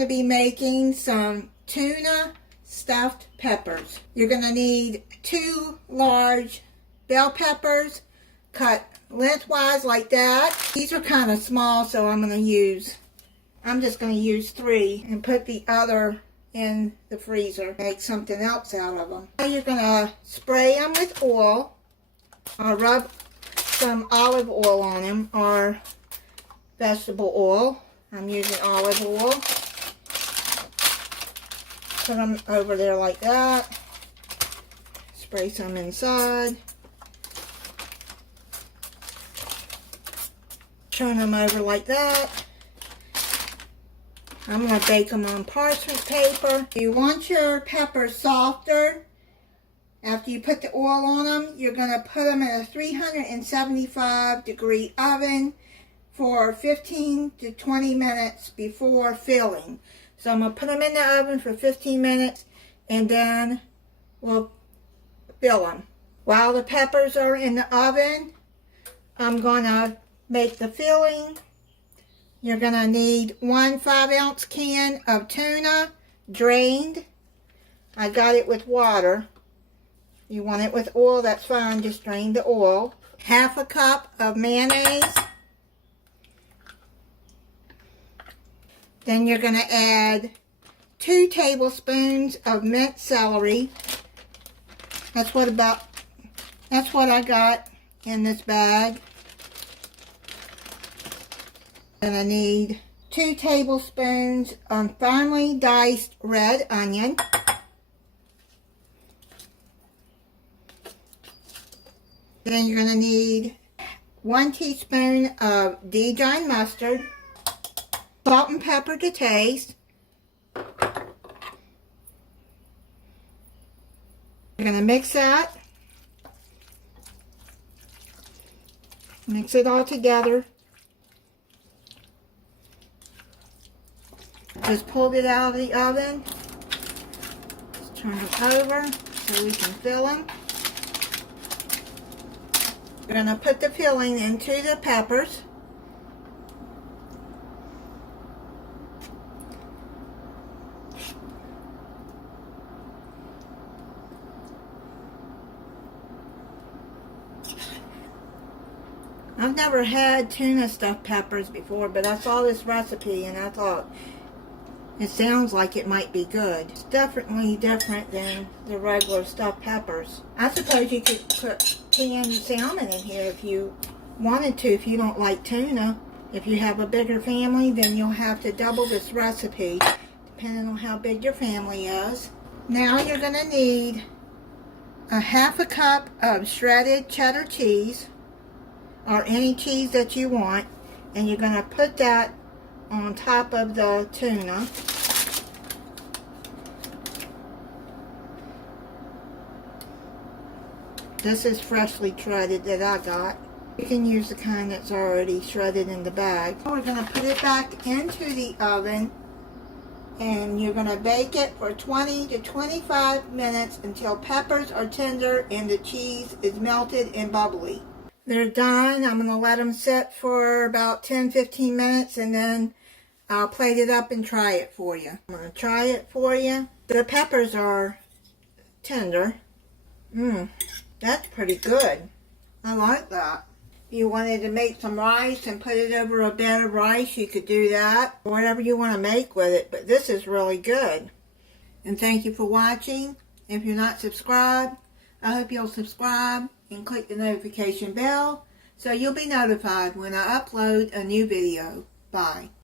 going to be making some tuna stuffed peppers. You're going to need 2 large bell peppers cut lengthwise like that. These are kind of small, so I'm just going to use 3 and put the other in the freezer. Make something else out of them. Now you're going to spray them with oil. I'll rub some olive oil on them or vegetable oil. I'm using olive oil. Put them over there like that. Spray some inside. Turn them over like that. I'm going to bake them on parchment paper. If you want your peppers softer, after you put the oil on them, you're going to put them in a 375 degree oven for 15 to 20 minutes before filling. So I'm going to put them in the oven for 15 minutes and then we'll fill them. While the peppers are in the oven, I'm going to make the filling. You're going to need 1 5-ounce can of tuna, drained. I got it with water. You want it with oil, that's fine, just drain the oil. 1/2 cup of mayonnaise. Then you're going to add 2 tablespoons of minced celery. That's what I got in this bag. And I need 2 tablespoons of finely diced red onion. Then you're going to need 1 teaspoon of Dijon mustard, salt and pepper to taste. You're going to mix that. Mix it all together. Just pulled it out of the oven. Just turn it over so we can fill them. We're going to put the filling into the peppers. I've never had tuna stuffed peppers before, but I saw this recipe and I thought it sounds like it might be good. It's definitely different than the regular stuffed peppers. I suppose you could put canned salmon in here if you wanted to, if you don't like tuna. If you have a bigger family, then you'll have to double this recipe, depending on how big your family is. Now you're going to need 1/2 cup of shredded cheddar cheese, or any cheese that you want, and you're going to put that on top of the tuna. This is freshly shredded that I got. You can use the kind that's already shredded in the bag. We're going to put it back into the oven and you're going to bake it for 20 to 25 minutes until peppers are tender and the cheese is melted and bubbly. They're done. I'm going to let them sit for about 10-15 minutes and then I'll plate it up and try it for you. I'm going to try it for you. The peppers are tender. That's pretty good. I like that. If you wanted to make some rice and put it over a bed of rice, you could do that. Whatever you want to make with it, but this is really good. And thank you for watching. If you're not subscribed, I hope you'll subscribe and click the notification bell so you'll be notified when I upload a new video. Bye.